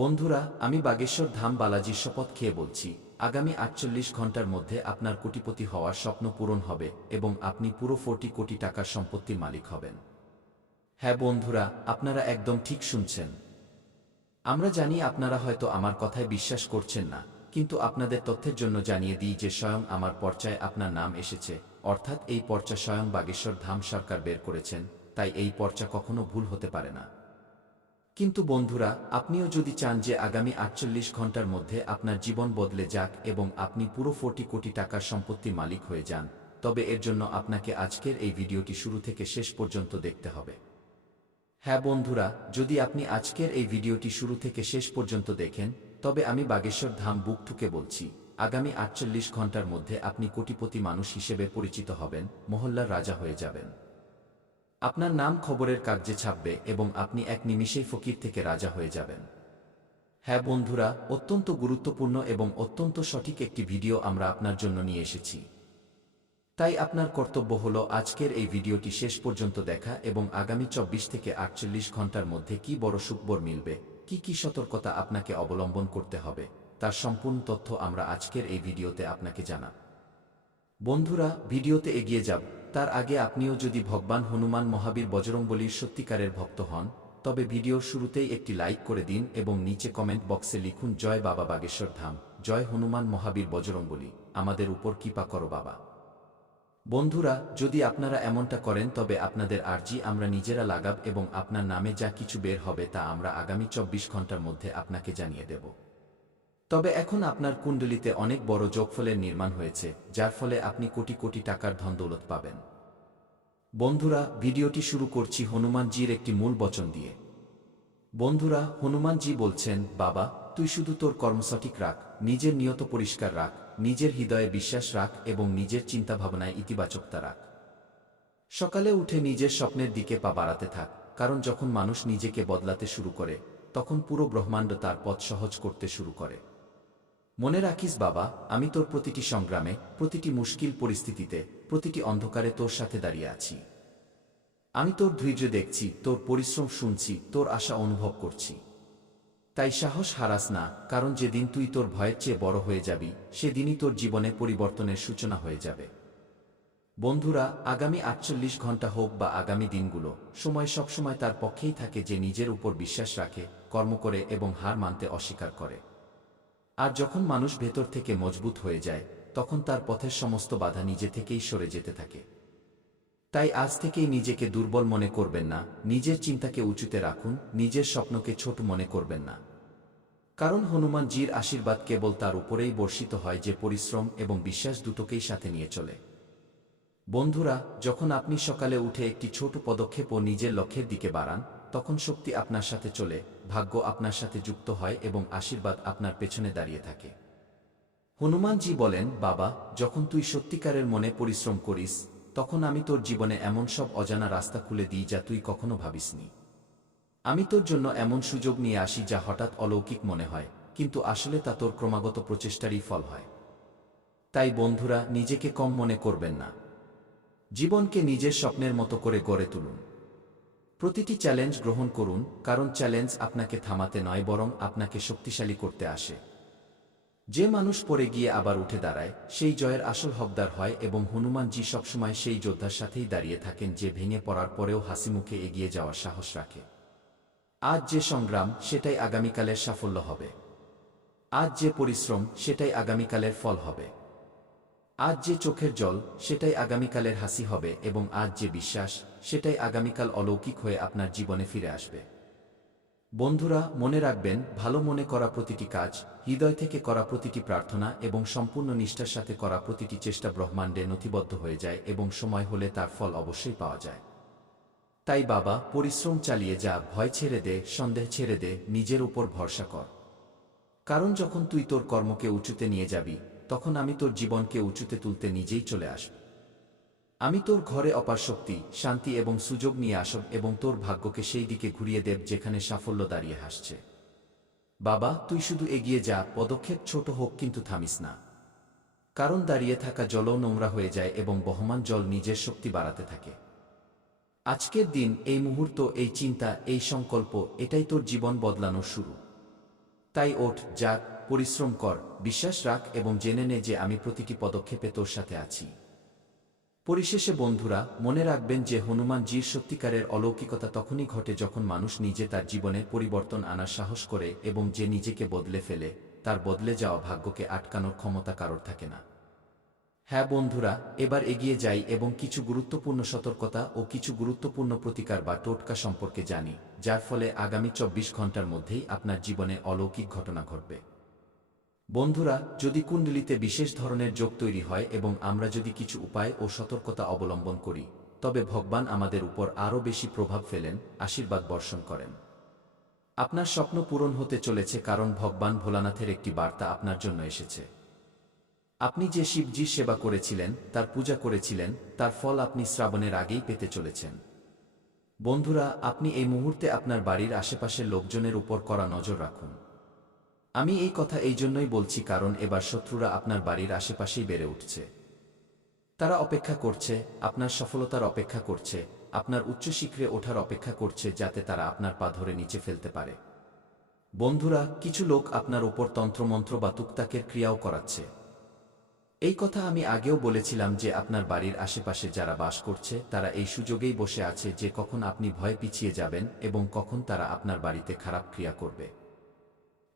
বন্ধুরা, আমি বাগেশ্বর ধাম বালাজির শপথ খেয়ে বলছি, আগামী ৪৮ ঘন্টার মধ্যে আপনার কোটিপতি হওয়ার স্বপ্ন পূরণ হবে এবং আপনি পুরো ৪০ কোটি টাকার সম্পত্তির মালিক হবেন। হ্যাঁ বন্ধুরা, আপনারা একদম ঠিক শুনছেন। আমরা জানি আপনারা হয়তো আমার কথায় বিশ্বাস করছেন না, কিন্তু আপনাদের তথ্যের জন্য জানিয়ে দিই যে স্বয়ং আমার পর্চায় আপনার নাম এসেছে, অর্থাৎ এই পর্চা স্বয়ং বাগেশ্বর ধাম সরকার বের করেছেন, তাই এই পর্চা কখনো ভুল হতে পারে না। কিন্তু বন্ধুরা, আপনিও যদি চান যে আগামী ৪৮ ঘন্টার মধ্যে আপনার জীবন বদলে যাক এবং আপনি পুরো ৪০ কোটি টাকার সম্পত্তির মালিক হয়ে যান, তবে এর জন্য আপনাকে আজকের এই ভিডিওটি শুরু থেকে শেষ পর্যন্ত দেখতে হবে। হ্যাঁ বন্ধুরা, যদি আপনি আজকের এই ভিডিওটি শুরু থেকে শেষ পর্যন্ত দেখেন, তবে আমি বাগেশ্বর ধাম বুক ঠুকে বলছি, আগামী ৪৮ ঘন্টার মধ্যে আপনি কোটিপতি মানুষ হিসেবে পরিচিত হবেন, মহল্লার রাজা হয়ে যাবেন। আপনার নাম খবরের কাগজে ছাপবে এবং আপনি এক নিমিষেই ফকির থেকে রাজা হয়ে যাবেন। হ্যাঁ বন্ধুরা, অত্যন্ত গুরুত্বপূর্ণ এবং অত্যন্ত সঠিক একটি ভিডিও আমরা আপনার জন্য নিয়ে এসেছি। তাই আপনার কর্তব্য হলো আজকের এই ভিডিওটি শেষ পর্যন্ত দেখা এবং আগামী ২৪ থেকে ৪৮ ঘন্টার মধ্যে কি বড় সুখবর মিলবে, কি সতর্কতা আপনাকে অবলম্বন করতে হবে, তার সম্পূর্ণ তথ্য আমরা আজকের এই ভিডিওতে আপনাকে জানাব। বন্ধুরা, ভিডিওতে এগিয়ে যাব তার আগে আপনিও যদি ভগবান হনুমান মহাবীর বজরংবলীর সত্যিকারের ভক্ত হন, তবে ভিডিওর শুরুতেই একটি লাইক করে দিন এবং নিচে কমেন্ট বক্সে লিখুন, জয় বাবা বাগেশ্বর ধাম, জয় হনুমান মহাবীর বজরংবলী, আমাদের উপর কৃপা করো বাবা। বন্ধুরা, যদি আপনারা এমনটা করেন তবে আপনাদের আর্জি আমরা নিজেরা লাগাব এবং আপনার নামে যা কিছু বের হবে তা আমরা আগামী ২৪ ঘন্টার মধ্যে আপনাকে জানিয়ে দেব। তবে এখন আপনার কুণ্ডলিতে অনেক বড় যোগফলের নির্মাণ হয়েছে, যার ফলে আপনি কোটি কোটি টাকার ধনদৌলত পাবেন। বন্ধুরা, ভিডিওটি শুরু করছি হনুমানজির একটি মূল বচন দিয়ে। বন্ধুরা, হনুমানজি বলছেন, বাবা, তুই শুধু তোর কর্ম সঠিক রাখ, নিজের নিয়ত পরিষ্কার রাখ, নিজের হৃদয়ে বিশ্বাস রাখ এবং নিজের চিন্তাভাবনায় ইতিবাচকতা রাখ। সকালে উঠে নিজের স্বপ্নের দিকে পা বাড়াতে থাক, কারণ যখন মানুষ নিজেকে বদলাতে শুরু করে, তখন পুরো ব্রহ্মাণ্ড তার পথ সহজ করতে শুরু করে। মনে রাখিস বাবা, আমি তোর প্রতিটি সংগ্রামে, প্রতিটি মুশকিল পরিস্থিতিতে, প্রতিটি অন্ধকারে তোর সাথে দাঁড়িয়ে আছি। আমি তোর ধৈর্য দেখছি, তোর পরিশ্রম শুনছি, তোর আশা অনুভব করছি। তাই সাহস হারাস না, কারণ যেদিন তুই তোর ভয়ের চেয়ে বড় হয়ে যাবি, সেদিনই তোর জীবনে পরিবর্তনের সূচনা হয়ে যাবে। বন্ধুরা, আগামী ৪৮ ঘন্টা হোক বা আগামী দিনগুলো, সময় সবসময় তার পক্ষেই থাকে যে নিজের উপর বিশ্বাস রাখে, কর্ম করে এবং হার মানতে অস্বীকার করে। আর যখন মানুষ ভেতর থেকে মজবুত হয়ে যায়, তখন তার পথের সমস্ত বাধা নিজে থেকেই সরে যেতে থাকে। তাই আজ থেকেই নিজেকে দুর্বল মনে করবেন না, নিজের চিন্তাকে উঁচুতে রাখুন, নিজের স্বপ্নকে ছোট মনে করবেন না। কারণ হনুমানজির আশীর্বাদ কেবল তার উপরেই বর্ষিত হয় যে পরিশ্রম এবং বিশ্বাস দুটোকেই সাথে নিয়ে চলে। বন্ধুরা, যখন আপনি সকালে উঠে একটি ছোট পদক্ষেপ ও নিজের লক্ষ্যের দিকে বাড়ান, তখন শক্তি আপনার সাথে চলে, ভাগ্য আপনার সাথে যুক্ত হয় এবং আশীর্বাদ আপনার পেছনে দাঁড়িয়ে থাকে। হনুমানজি বলেন, বাবা, যখন তুই সত্যিকারের মনে পরিশ্রম করিস, তখন আমি তোর জীবনে এমন সব অজানা রাস্তা খুলে দিই যা তুই কখনো ভাবিসনি। আমি তোর জন্য এমন সুযোগ নিয়ে আসি যা হঠাৎ অলৌকিক মনে হয়, কিন্তু আসলে তা তোর ক্রমাগত প্রচেষ্টারই ফল হয়। তাই বন্ধুরা, নিজেকে কম মনে করবেন না। জীবনকে নিজের স্বপ্নের মতো করে গড়ে তুলুন। প্রতিটি চ্যালেঞ্জ গ্রহণ করুন, কারণ চ্যালেঞ্জ আপনাকে থামাতে নয় বরং আপনাকে শক্তিশালী করতে আসে। যে মানুষ পড়ে গিয়ে আবার উঠে দাঁড়ায়, সেই জয়ের আসল হকদার হয় এবং হনুমানজি সবসময় সেই যোদ্ধার সাথেই দাঁড়িয়ে থাকেন যে ভেঙে পড়ার পরেও হাসিমুখে এগিয়ে যাওয়ার সাহস রাখে। আজ যে সংগ্রাম, সেটাই আগামীকালের সাফল্য হবে। আজ যে পরিশ্রম, সেটাই আগামীকালের ফল হবে। আজ যে চোখের জল, সেটাই আগামীকালের হাসি হবে এবং আজ যে বিশ্বাস, সেটাই আগামীকাল অলৌকিক হয়ে আপনার জীবনে ফিরে আসবে। বন্ধুরা, মনে রাখবেন, ভালো মনে করা প্রতিটি কাজ, হৃদয় থেকে করা প্রতিটি প্রার্থনা এবং সম্পূর্ণ নিষ্ঠার সাথে করা প্রতিটি চেষ্টা ব্রহ্মাণ্ডে নথিবদ্ধ হয়ে যায় এবং সময় হলে তার ফল অবশ্যই পাওয়া যায়। তাই বাবা, পরিশ্রম চালিয়ে যা, ভয় ছেড়ে দে, সন্দেহ ছেড়ে দে, নিজের উপর ভরসা কর। কারণ যখন তুই তোর কর্মকে উঁচুতে নিয়ে যাবি, তখন আমি তোর জীবনকে উঁচুতে তুলতে নিজেই চলে আসব। আমি তোর ঘরে অপার শক্তি, শান্তি এবং সুযোগ নিয়ে আসব এবং তোর ভাগ্যকে সেই দিকে ঘুরিয়ে দেব যেখানে সাফল্য দাঁড়িয়ে হাসছে। বাবা, তুই শুধু এগিয়ে যা, পদক্ষেপ ছোট হোক কিন্তু থামিস না। কারণ দাঁড়িয়ে থাকা জলও নোংরা হয়ে যায় এবং বহমান জল নিজের শক্তি বাড়াতে থাকে। আজকের দিন, এই মুহূর্ত, এই চিন্তা, এই সংকল্প, এটাই তোর জীবন বদলানোর শুরু। তাই ওঠ, জাগ, পরিশ্রম কর, বিশ্বাস রাখ এবং জেনে নে যে আমি প্রতিটি পদক্ষেপে তোর সাথে আছি। পরিশেষে বন্ধুরা, মনে রাখবেন যে হনুমানজির সত্যিকারের অলৌকিকতা তখনই ঘটে যখন মানুষ নিজে তার জীবনে পরিবর্তন আনার সাহস করে এবং যে নিজেকে বদলে ফেলে, তার বদলে যাওয়া ভাগ্যকে আটকানোর ক্ষমতা কারোর থাকে না। হ্যাঁ বন্ধুরা, এবার এগিয়ে যাই এবং কিছু গুরুত্বপূর্ণ সতর্কতা ও কিছু গুরুত্বপূর্ণ প্রতিকার বা টোটকা সম্পর্কে জানি, যার ফলে আগামী ২৪ ঘন্টার মধ্যেই আপনার জীবনে অলৌকিক ঘটনা ঘটবে। বন্ধুরা, যদি কুণ্ডলিতে বিশেষ ধরনের যোগ তৈরি হয় এবং আমরা যদি কিছু উপায় ও সতর্কতা অবলম্বন করি, তবে ভগবান আমাদের উপর আরও বেশি প্রভাব ফেলেন, আশীর্বাদ বর্ষণ করেন। আপনার স্বপ্ন পূরণ হতে চলেছে, কারণ ভগবান ভোলানাথের একটি বার্তা আপনার জন্য এসেছে। আপনি যে শিবজির সেবা করেছিলেন, তার পূজা করেছিলেন, তার ফল আপনি শ্রাবণের আগেই পেতে চলেছেন। বন্ধুরা, আপনি এই মুহূর্তে আপনার বাড়ির আশেপাশের লোকজনের উপর কড়া নজর রাখুন। আমি এই কথা এই জন্যই বলছি কারণ এবার শত্রুরা আপনার বাড়ির আশেপাশেই বেড়ে উঠছে। তারা অপেক্ষা করছে, আপনার সফলতার অপেক্ষা করছে, আপনার উচ্চশিখরে ওঠার অপেক্ষা করছে, যাতে তারা আপনার পা ধরে নিচে ফেলতে পারে। বন্ধুরা, কিছু লোক আপনার ওপর তন্ত্রমন্ত্র বা তুকতাকের ক্রিয়াও করাচ্ছে। এই কথা আমি আগেও বলেছিলাম যে আপনার বাড়ির আশেপাশে যারা বাস করছে তারা এই সুযোগেই বসে আছে যে কখন আপনি ভয়ে পিছিয়ে যাবেন এবং কখন তারা আপনার বাড়িতে খারাপ ক্রিয়া করবে।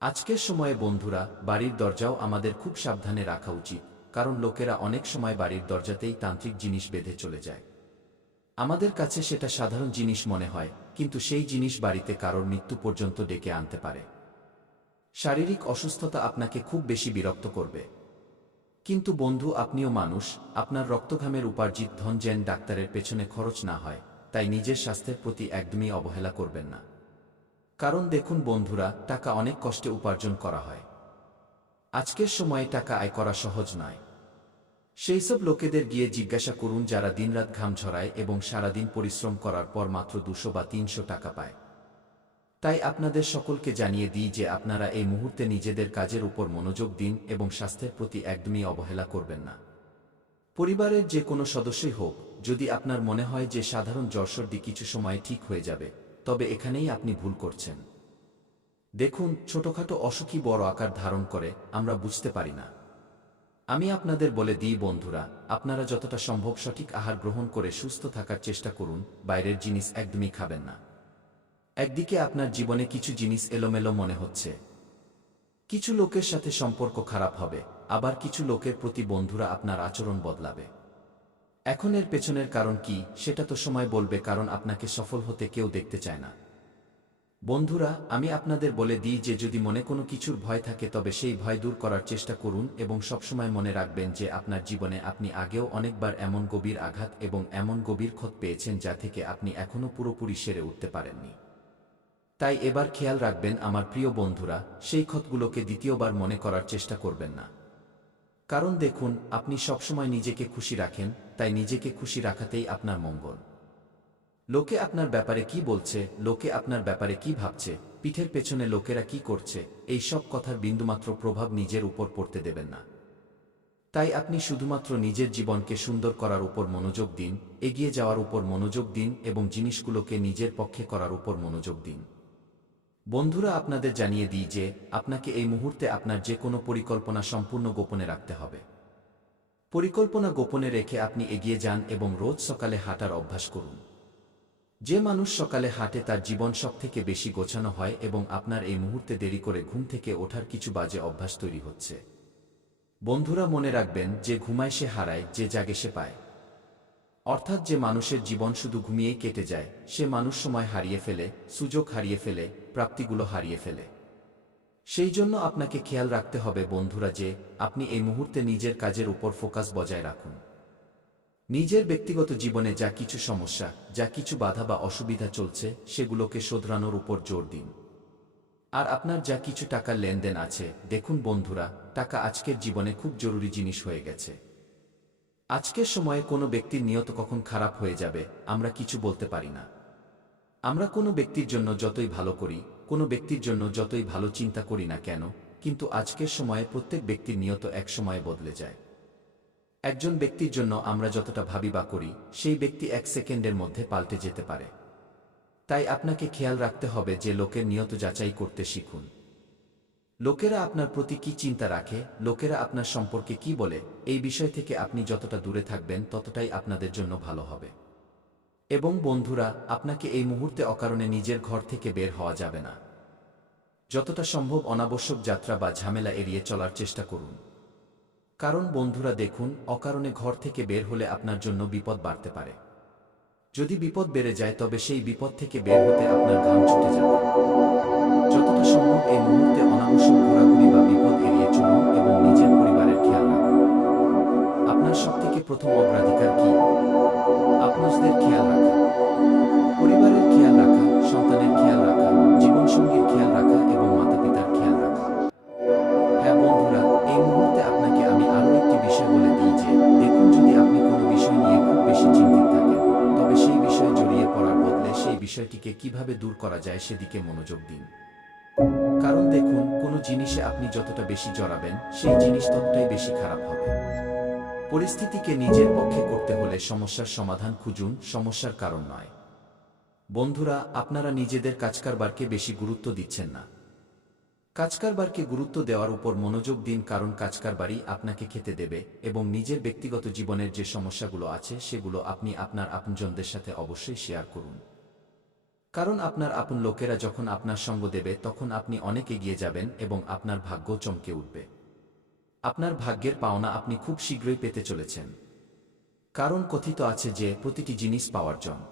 আজকের সময়ে বন্ধুরা, বাড়ির দরজাও আমাদের খুব সাবধানে রাখা উচিত, কারণ লোকেরা অনেক সময় বাড়ির দরজাতেই তান্ত্রিক জিনিস বেঁধে চলে যায়। আমাদের কাছে সেটা সাধারণ জিনিস মনে হয়, কিন্তু সেই জিনিস বাড়িতে কারোর মৃত্যু পর্যন্ত ডেকে আনতে পারে। শারীরিক অসুস্থতা আপনাকে খুব বেশি বিরক্ত করবে, কিন্তু বন্ধু, আপনিও মানুষ, আপনার রক্তঘামের উপার্জিত ধন যেন ডাক্তারের পেছনে খরচ না হয়, তাই নিজের স্বাস্থ্যের প্রতি একদমই অবহেলা করবেন না। কারণ দেখুন বন্ধুরা, টাকা অনেক কষ্টে উপার্জন করা হয়। আজকের সময়ে টাকা আয় করা সহজ নয়। সেই সব লোকেদের গিয়ে জিজ্ঞাসা করুন যারা দিনরাত ঘাম ঝরায় এবং সারাদিন পরিশ্রম করার পর মাত্র ২০০ বা ৩০০ টাকা পায়। তাই আপনাদের সকলকে জানিয়ে দিই যে আপনারা এই মুহূর্তে নিজেদের কাজের উপর মনোযোগ দিন এবং স্বাস্থ্যের প্রতি একদমই অবহেলা করবেন না। পরিবারের যে কোনো সদস্যই হোক, যদি আপনার মনে হয় যে সাধারণ জ্বর-সর্দি কিছু সময়ে ঠিক হয়ে যাবে, তবে এখানেই আপনি ভুল করছেন। দেখুন, ছোটখাটো অসুখই বড় আকার ধারণ করে, আমরা বুঝতে পারি না। আমি আপনাদের বলে দিই বন্ধুরা, আপনারা যতটা সম্ভব সঠিক আহার গ্রহণ করে সুস্থ থাকার চেষ্টা করুন, বাইরের জিনিস একদমই খাবেন না। একদিকে আপনার জীবনে কিছু জিনিস এলোমেলো মনে হচ্ছে, কিছু লোকের সাথে সম্পর্ক খারাপ হবে, আবার কিছু লোকের প্রতি বন্ধুরা আপনার আচরণ বদলাবে। এখন এর পেছনের কারণ কি সেটা তো সময় বলবে, কারণ আপনাকে সফল হতে কেউ দেখতে চায় না। বন্ধুরা, আমি আপনাদের বলে দিই যে যদি মনে কোনো কিছুর ভয় থাকে তবে সেই ভয় দূর করার চেষ্টা করুন এবং সবসময় মনে রাখবেন যে আপনার জীবনে আপনি আগেও অনেকবার এমন গভীর আঘাত এবং এমন গভীর ক্ষত পেয়েছেন যা থেকে আপনি এখনও পুরোপুরি সেরে উঠতে পারেননি। তাই এবার খেয়াল রাখবেন আমার প্রিয় বন্ধুরা, সেই ক্ষতগুলোকে দ্বিতীয়বার মনে করার চেষ্টা করবেন না। কারণ দেখুন, আপনি সবসময় নিজেকে খুশি রাখেন, তাই নিজেকে খুশি রাখাতেই আপনার মঙ্গল। লোকে আপনার ব্যাপারে কি বলছে, লোকে আপনার ব্যাপারে কি ভাবছে, পিঠের পেছনে লোকেরা কি করছে, এই সব কথার বিন্দুমাত্র প্রভাব নিজের উপর পড়তে দেবেন না। তাই আপনি শুধুমাত্র নিজের জীবনকে সুন্দর করার উপর মনোযোগ দিন, এগিয়ে যাওয়ার উপর মনোযোগ দিন এবং জিনিসগুলোকে নিজের পক্ষে করার উপর মনোযোগ দিন। বন্ধুরা, আপনাদের জানিয়ে দিই যে আপনাকে এই মুহূর্তে আপনার যে কোনো পরিকল্পনা সম্পূর্ণ গোপনে রাখতে হবে। পরিকল্পনা গোপনে রেখে আপনি এগিয়ে যান এবং রোজ সকালে হাঁটার অভ্যাস করুন। যে মানুষ সকালে হাঁটে তার জীবন সবথেকে বেশি গোছানো হয় এবং আপনার এই মুহূর্তে দেরি করে ঘুম থেকে ওঠার কিছু বাজে অভ্যাস তৈরি হচ্ছে। বন্ধুরা, মনে রাখবেন, যে ঘুমায় সে হারায়, যে জাগে সে পায়। অর্থাৎ যে মানুষের জীবন শুধু ঘুমিয়েই কেটে যায়, সে মানুষ সময় হারিয়ে ফেলে, সুযোগ হারিয়ে ফেলে, প্রাপ্তিগুলো হারিয়ে ফেলে। সেই জন্য আপনাকে খেয়াল রাখতে হবে বন্ধুরা যে আপনি এই মুহূর্তে নিজের কাজের উপর ফোকাস বজায় রাখুন। নিজের ব্যক্তিগত জীবনে যা কিছু সমস্যা, যা কিছু বাধা বা অসুবিধা চলছে, সেগুলোকে শোধরানোর উপর জোর দিন। আর আপনার যা কিছু টাকার লেনদেন আছে, দেখুন বন্ধুরা, টাকা আজকের জীবনে খুব জরুরি জিনিস হয়ে গেছে। আজকের সময়ে কোনো ব্যক্তির নিয়ত কখন খারাপ হয়ে যাবে আমরা কিছু বলতে পারি না। আমরা কোনো ব্যক্তির জন্য যতই ভালো করি, কোনো ব্যক্তির জন্য যতই ভালো চিন্তা করি না কেন, কিন্তু আজকের সময়ে প্রত্যেক ব্যক্তির নিয়ত এক সময়ে বদলে যায়। একজন ব্যক্তির জন্য আমরা যতটা ভাবি বা করি, সেই ব্যক্তি এক সেকেন্ডের মধ্যে পাল্টে যেতে পারে। তাই আপনাকে খেয়াল রাখতে হবে যে লোকের নিয়ত যাচাই করতে শিখুন। লোকেরা আপনার প্রতি কি চিন্তা রাখে, লোকেরা আপনার সম্পর্কে কি বলে, এই বিষয় থেকে আপনি যতটা দূরে থাকবেন ততটাই আপনাদের জন্য ভালো হবে। এবং বন্ধুরা, আপনাকে এই মুহূর্তে অকারণে নিজের ঘর থেকে বের হওয়া যাবে না। যতটা সম্ভব অনাবশ্যক যাত্রা বা ঝামেলা এড়িয়ে চলার চেষ্টা করুন। কারণ বন্ধুরা দেখুন, অকারণে ঘর থেকে বের হলে আপনার জন্য বিপদ বাড়তে পারে। যদি বিপদ বেড়ে যায় তবে সেই বিপদ থেকে বের হতে আপনার ঘাম ছুটে যাবে। যতটা সম্ভব এই মুহূর্তে অনাবশ্যক ঘোরাঘুরি বা বিপদ এড়িয়ে চলুন এবং নিজের পরিবারের খেয়াল রাখুন। আপনার সবথেকে প্রথম অগ্রাধিকার কি? আপনাদের খেয়াল রাখা, পরিবারের খেয়াল রাখা, সন্তানের খেয়াল রাখা, জীবনসঙ্গীর খেয়াল রাখা এবং মাতাপিতার খেয়াল রাখা। হ্যাঁ বন্ধুরা, এই মুহূর্তে আপনাকে আমি আরও একটি বিষয় বলে দিই যে, দেখুন, যদি আপনি কোনো বিষয় নিয়ে খুব বেশি চিন্তিত থাকেন, তবে সেই বিষয়ে জড়িয়ে পড়ার বদলে সেই বিষয়টিকে কিভাবে দূর করা যায় সেদিকে মনোযোগ দিন। কারণ দেখুন, কোনো জিনিসে আপনি যতটা বেশি জড়াবেন, সেই জিনিস ততটাই বেশি খারাপ হবে। পরিস্থিতিকে নিজের পক্ষে করতে হলে সমস্যার সমাধান খুঁজুন, সমস্যার কারণ নয়। বন্ধুরা, আপনারা নিজেদের কাজকারবারকে বেশি গুরুত্ব দিচ্ছেন না। কাজকারবারকে গুরুত্ব দেওয়ার উপর মনোযোগ দিন, কারণ কাজকারবারই আপনাকে খেতে দেবে এবং নিজের ব্যক্তিগত জীবনের যে সমস্যাগুলো আছে সেগুলো আপনি আপনার আপনজনদের সাথে অবশ্যই শেয়ার করুন। কারণ আপনার আপন লোকেরা যখন আপনার সঙ্গ দেবে তখন আপনি অনেক এগিয়ে যাবেন এবং আপনার ভাগ্য চমকে উঠবে। আপনার ভাগ্যের পাওনা আপনি খুব শীঘ্রই পেতে চলেছেন। কারণ কথিত আছে যে প্রতিটি জিনিস পাওয়ার জন্য